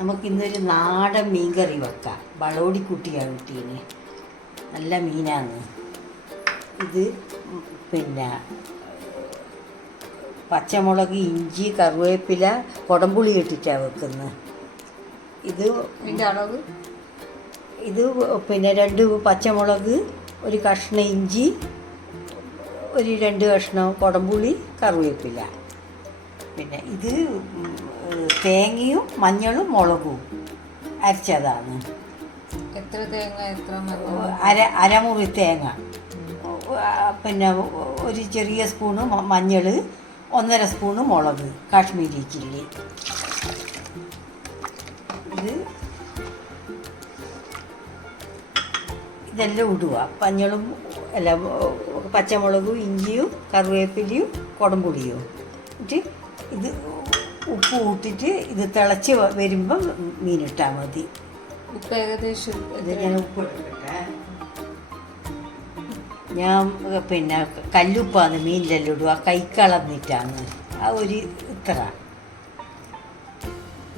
നമുക്കിന്നൊരു നാടൻ മീൻ കറി വെക്കാം. വളോടിക്കുട്ടിയാണ് കുട്ടീന്. നല്ല മീനാണ് ഇത്. പിന്നെ പച്ചമുളക്, ഇഞ്ചി, കറിവേപ്പില, കുടംപുളി ഇട്ടിട്ടാണ് വെക്കുന്നത്. ഇത് ഇത് പിന്നെ 2 പച്ചമുളക്, ഒരു കഷ്ണം ഇഞ്ചി, ഒരു 2 കഷ്ണം കുടംപുളി, കറിവേപ്പില. പിന്നെ ഇത് തേങ്ങയും മഞ്ഞളും മുളകും അരച്ചതാണ്. എത്ര തേങ്ങ? അരമുറി തേങ്ങ, പിന്നെ ഒരു ചെറിയ സ്പൂണ് മഞ്ഞൾ, 1.5 സ്പൂണ് മുളക്, കാശ്മീരി ചില്ലി. ഇതെല്ലാം ഇടുക. മഞ്ഞളും അല്ല പച്ചമുളകും, ഇഞ്ചിയും, കറിവേപ്പിലയും, കുടംപുളിയും എന്നിട്ട് ഇത് ഉപ്പ് ഇട്ടിട്ട് ഇത് തിളച്ച് വരുമ്പം മീനിട്ടാൽ മതി. ഉപ്പ് ഏകദേശം ഞാൻ ഉപ്പ് ഇട്ടിട്ടെ. ഞാൻ പിന്നെ കല്ലുപ്പാണ് മീനിലെല്ലാം ഇടുക, കൈക്കളന്നിട്ടാണ് ആ ഒരു ഇത്ര.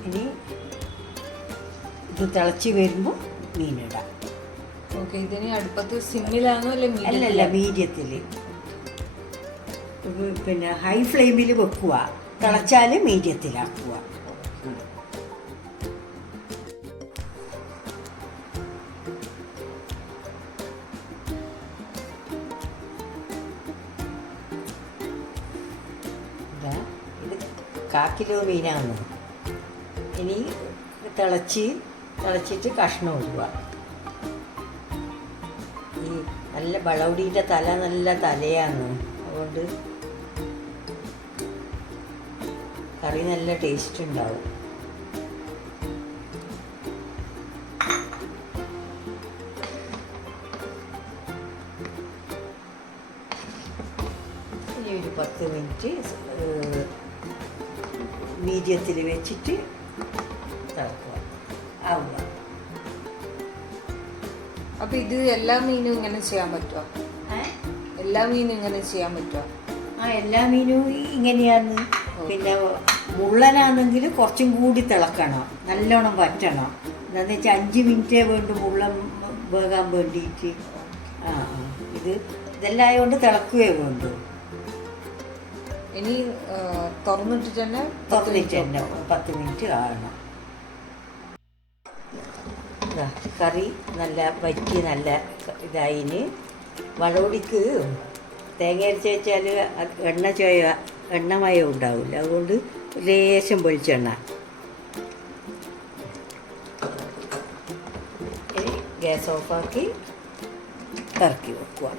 ഇനി ഇത് തിളച്ച് വരുമ്പോൾ മീനിടാം. ഓക്കെ. ഇതിന് അടുപ്പത്ത് സിമ്മിലാണോ അല്ലല്ല മീഡിയത്തിൽ, പിന്നെ ഹൈ ഫ്ലെയിമിൽ വെക്കുക. തിളച്ചാൽ മീഡിയത്തിലാക്കുക. ഇത് 1/4 കിലോ മീനാണ്. ഇനി തിളച്ചിട്ട് കഷ്ണം ഇടുക. ഈ നല്ല വളവടിയുടെ തല നല്ല തലയാണ്, അതുകൊണ്ട് കറി നല്ല ടേസ്റ്റ് ഉണ്ടാവും. ഇനി ഒരു 10 മിനിറ്റ് മീഡിയത്തിൽ വെച്ചിട്ട് തിളക്കുക ആവുക. അപ്പൊ ഇത് എല്ലാ മീനും ഇങ്ങനെ ചെയ്യാൻ പറ്റുമോ? എല്ലാ മീനും ഇങ്ങനെ ചെയ്യാൻ പറ്റുമോ? എല്ലാ മീനും ഇങ്ങനെയാണ്. പിന്നെ മുള്ളനാണെങ്കിൽ കുറച്ചും കൂടി തിളക്കണം, നല്ലോണം വറ്റണം. എന്താണെന്ന് വെച്ചാൽ 5 മിനിറ്റേ വേണ്ടു മുള്ളൻ വേകാൻ വേണ്ടിയിട്ട്. ഇതെല്ലാം ആയതുകൊണ്ട് തിളക്കുകയേ വേണ്ടു. ഇനി തുറന്നിട്ട് തന്നെ 10 മിനിറ്റ് കാണണം. കറി നല്ല വറ്റി നല്ല ഇതായിന്. വളോടിക്ക് തേങ്ങ അരച്ച് വെച്ചാൽ എണ്ണമയം ഉണ്ടാവില്ല, അതുകൊണ്ട് ലേശം വെളിച്ചെണ്ണ. ഗ്യാസ് ഓഫാക്കി ഇറക്കി വെക്കുക.